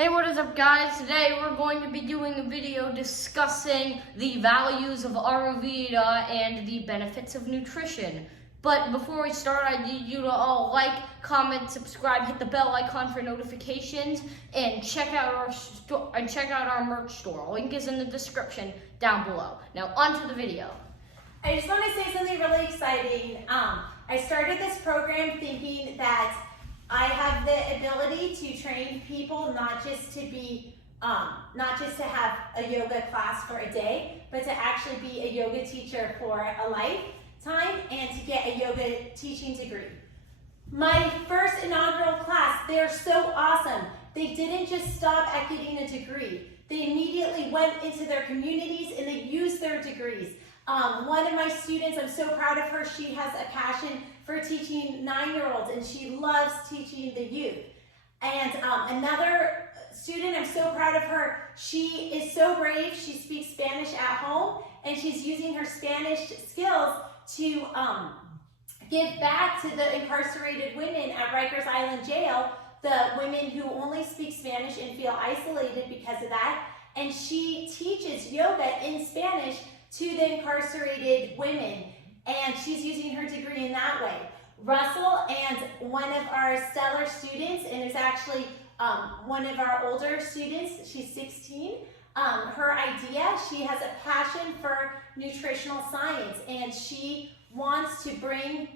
Hey, what is up, guys? Today we're going to be doing a video discussing the values of Ayurveda and the benefits of nutrition. But before we start, I need you to all like, comment, subscribe, hit the bell icon for notifications, and check out our merch store. Link is in the description down below. Now on to the video. I just want to say something really exciting. I started this program thinking that I have the ability to train people not just to have a yoga class for a day, but to actually be a yoga teacher for a lifetime and to get a yoga teaching degree. My first inaugural class, they're so awesome. They didn't just stop at getting a degree. They immediately went into their communities and they used their degrees. One of my students, I'm so proud of her, she has a passion for teaching 9-year-olds and she loves teaching the youth. And another student, I'm so proud of her, she is so brave, she speaks Spanish at home and she's using her Spanish skills to give back to the incarcerated women at Rikers Island Jail, the women who only speak Spanish and feel isolated because of that. And she teaches yoga in Spanish to the incarcerated women, and she's using her degree in that way. Russell and one of our stellar students, and it's actually one of our older students, she's 16, her idea, she has a passion for nutritional science, and she wants to bring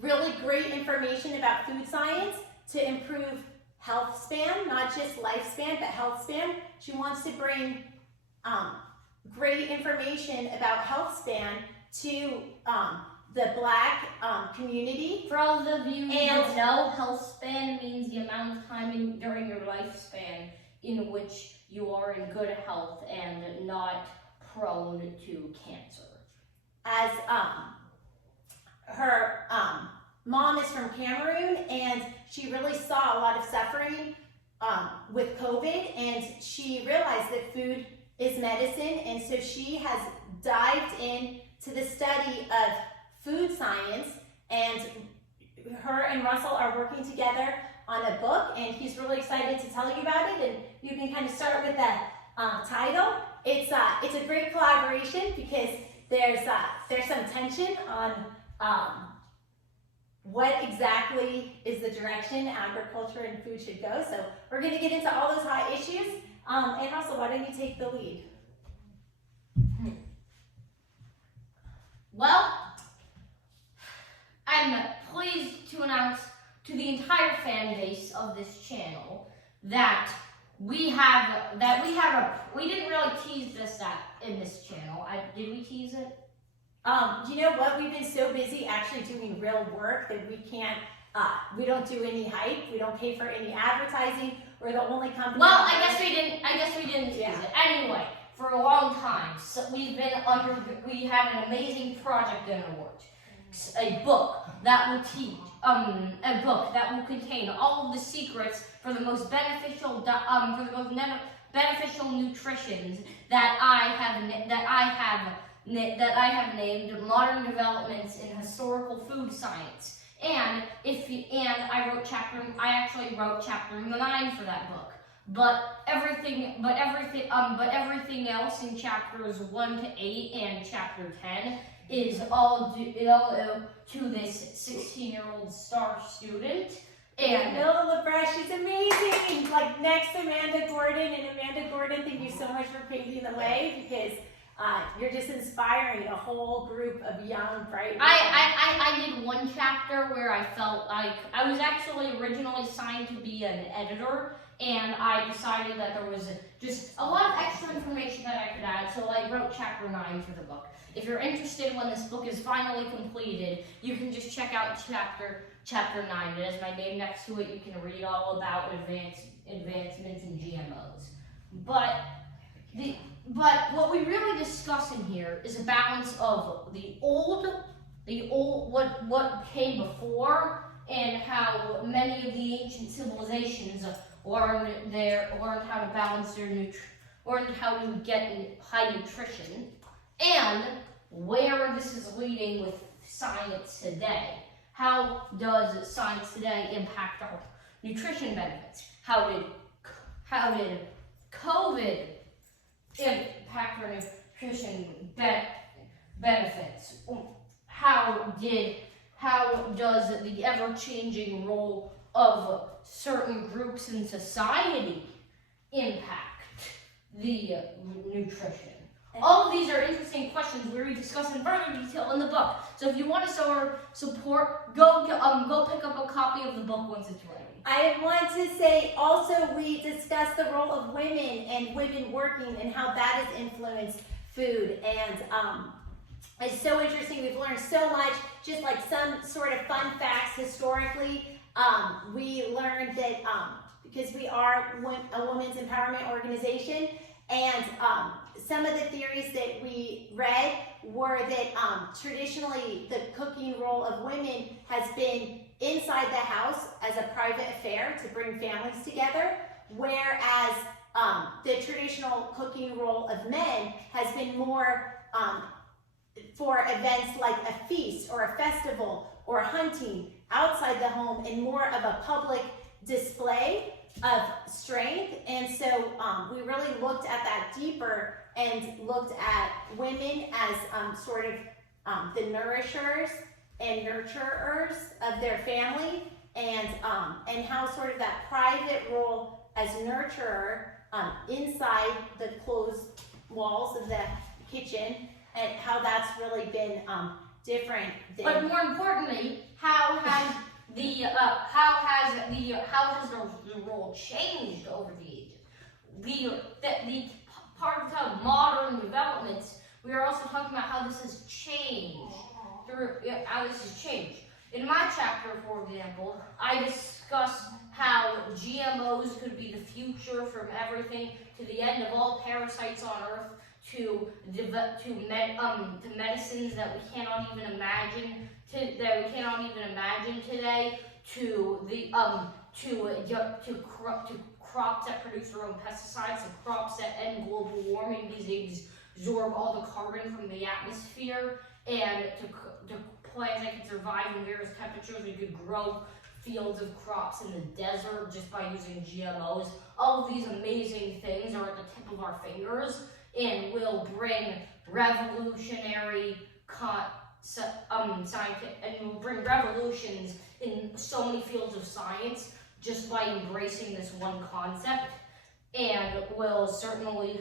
really great information about food science to improve health span, not just lifespan, but health span. She wants to bring great information about health span to the Black community. For all of you who don't know, health span means the amount of time during your lifespan in which you are in good health and not prone to cancer. As her mom is from Cameroon, and she really saw a lot of suffering with COVID, and she realized that food is medicine, and so she has dived into the study of food science, and her and Russell are working together on a book, and he's really excited to tell you about it, and you can kind of start with the title. It's a great collaboration because there's some tension on what exactly is the direction agriculture and food should go. So we're going to get into all those hot issues. And also, why don't you take the lead? Well, I'm pleased to announce to the entire fan base of this channel that we didn't really tease this in this channel. Did we tease it? You know what? We've been so busy actually doing real work that we don't do any hype. We don't pay for any advertising. We're the only company. Well, I guess we didn't tease it. Anyway, for a long time, so we had an amazing project in the works. A book that will contain all of the secrets for the most beneficial nutritions that I have named Modern Developments in Historical Food Science. And I actually wrote chapter 9 for that book. But everything else in chapters 1 to 8 and chapter 10 is all due to this 16-year-old star student. And Bill LaBresh, she's amazing. Like next to Amanda Gordon, and Amanda Gordon, thank you so much for paving the way because you're just inspiring a whole group of young, bright women. I did one chapter where I felt like I was actually originally signed to be an editor, and I decided that there was just a lot of extra information that I could add, so I wrote chapter 9 for the book. If you're interested when this book is finally completed, you can just check out chapter 9. It has my name next to it. You can read all about advancements in GMOs. But what we really discuss in here is a balance of what came before, and how many of the ancient civilizations learned how to balance learned how to get high nutrition, and where this is leading with science today. How does science today impact nutrition benefits? How did COVID impact our nutrition benefits? How does the ever-changing role of certain groups in society impact the nutrition? All of these are interesting questions we discuss in further detail in the book. So if you want to show our support, go pick up a copy of the book once it's ready. I want to say also we discussed the role of women and women working and how that has influenced food. And it's so interesting. We've learned so much, just like some sort of fun facts historically. We learned that because we are a women's empowerment organization, and some of the theories that we read were that traditionally the cooking role of women has been inside the house as a private affair to bring families together, whereas the traditional cooking role of men has been more for events like a feast or a festival or hunting outside the home, and more of a public display of strength. And so we really looked at that deeper and looked at women as sort of the nourishers and nurturers of their family, and how sort of that private role as nurturer inside the closed walls of the kitchen, and how that's really been different. But more importantly, how has the role changed over the ages? The part of modern developments, we are also talking about how this has changed. In my chapter, for example, I discuss how GMOs could be the future, from everything to the end of all parasites on Earth, to medicines that we cannot even imagine today, to crops that produce their own pesticides, to crops that end global warming because they absorb all the carbon from the atmosphere, and to plants that can survive in various temperatures. We could grow fields of crops in the desert just by using GMOs. All of these amazing things are at the tip of our fingers and will bring revolutionary revolutions in so many fields of science just by embracing this one concept, and will certainly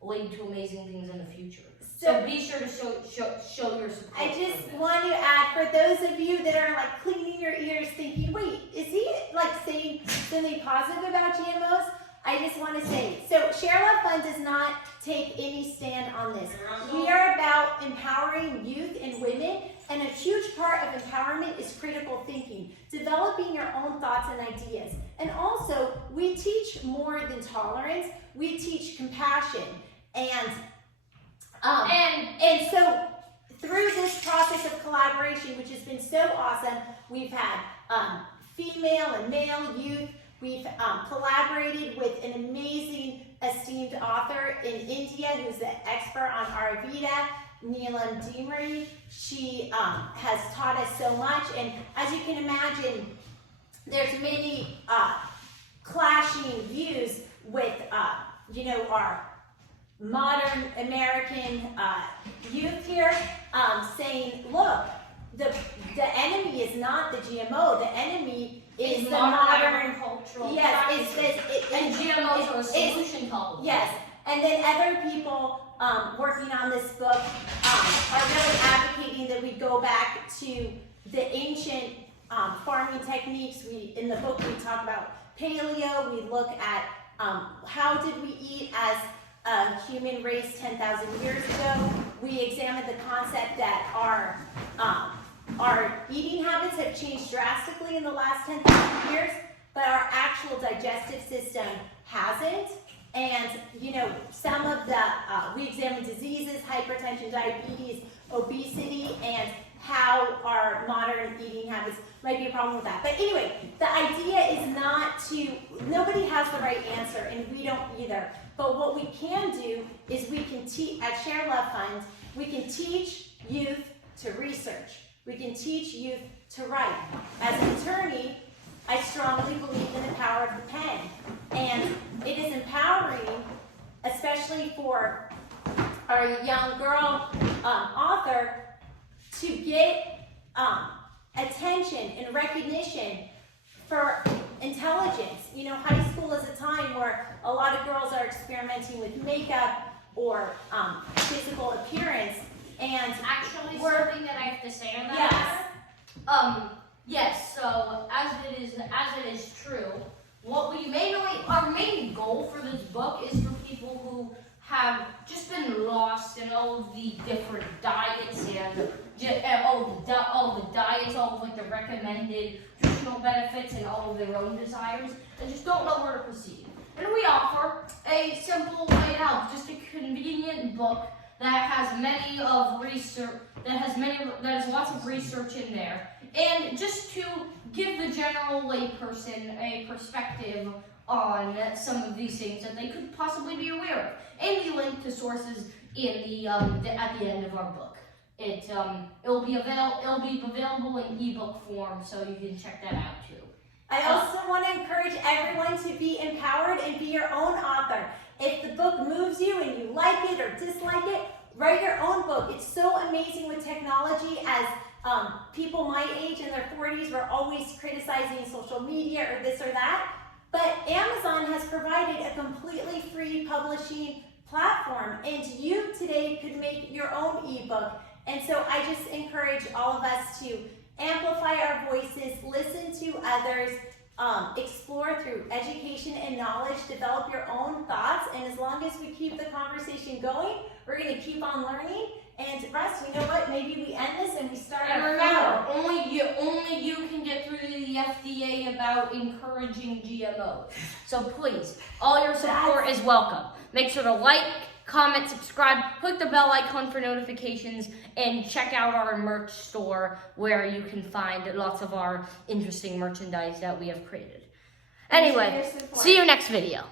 lead to amazing things in the future. So be sure to show your support. I just want to add, for those of you that are like cleaning your ears thinking, wait, is he like saying something positive about GMOs? I just want to say, so ShareLove.Fund does not take any stand on this. We are about empowering youth and women, and a huge part of empowerment is critical thinking, developing your own thoughts and ideas. And also, we teach more than tolerance. We teach compassion. And so through this process of collaboration, which has been so awesome, we've had female and male youth. We've collaborated with an amazing esteemed author in India who's an expert on Ayurveda, Neelam Demery. She has taught us so much, and as you can imagine, there's many clashing views with our modern American youth here, saying, look, the enemy is not the GMO, the enemy is the modern agricultural practices. And GMOs are a solution to all of Yes, and then other people working on this book are really advocating that we go back to the ancient farming techniques. In the book we talk about paleo. We look at how did we eat as a human race 10,000 years ago. We examined the concept that our eating habits have changed drastically in the last 10,000 years, but our actual digestive system hasn't. And, some of the, we examined diseases, hypertension, diabetes, obesity, and how our modern eating habits might be a problem with that. But anyway, the idea is not nobody has the right answer, and we don't either. But what we can do is we can teach, at ShareLove.Fund, we can teach youth to research. We can teach youth to write. As an attorney, I strongly believe in the power of the pen. And it is empowering, especially for our young girl author, to get attention and recognition for intelligence. You know, high school is a time where a lot of girls are experimenting with makeup or physical appearance. And Actually, we're- something that I have to say on that Yes. matter. Yes. So as it is true, what we our main goal for this book is for people who have just been lost in all of the different diets and all the diets, all of like the recommended nutritional benefits and all of their own desires, and just don't know where to proceed. And we offer a simple laid out, just a convenient book that has lots of research in there, and just to give the general layperson a perspective on some of these things that they could possibly be aware of. And we link to sources in the at the end of our book. It'll be available in ebook form, so you can check that out too. I also want to encourage everyone to be empowered and be your own author. If the book moves you and you like it or dislike it, write your own book. It's so amazing with technology. As people my age in their 40s were always criticizing social media or this or that. But Amazon has provided a completely free publishing platform, and you today could make your own ebook. And so I just encourage all of us to amplify our voices, listen to others, explore through education and knowledge, develop your own thoughts, and as long as we keep the conversation going, we're going to keep on learning. And Russ, you know what? Maybe we end this and we start And our remember, flow. only you can get through to the FDA about encouraging GMOs. So please, all your support is welcome. Make sure to like, comment, subscribe, click the bell icon for notifications, and check out our merch store where you can find lots of our interesting merchandise that we have created. Anyway, see you next video.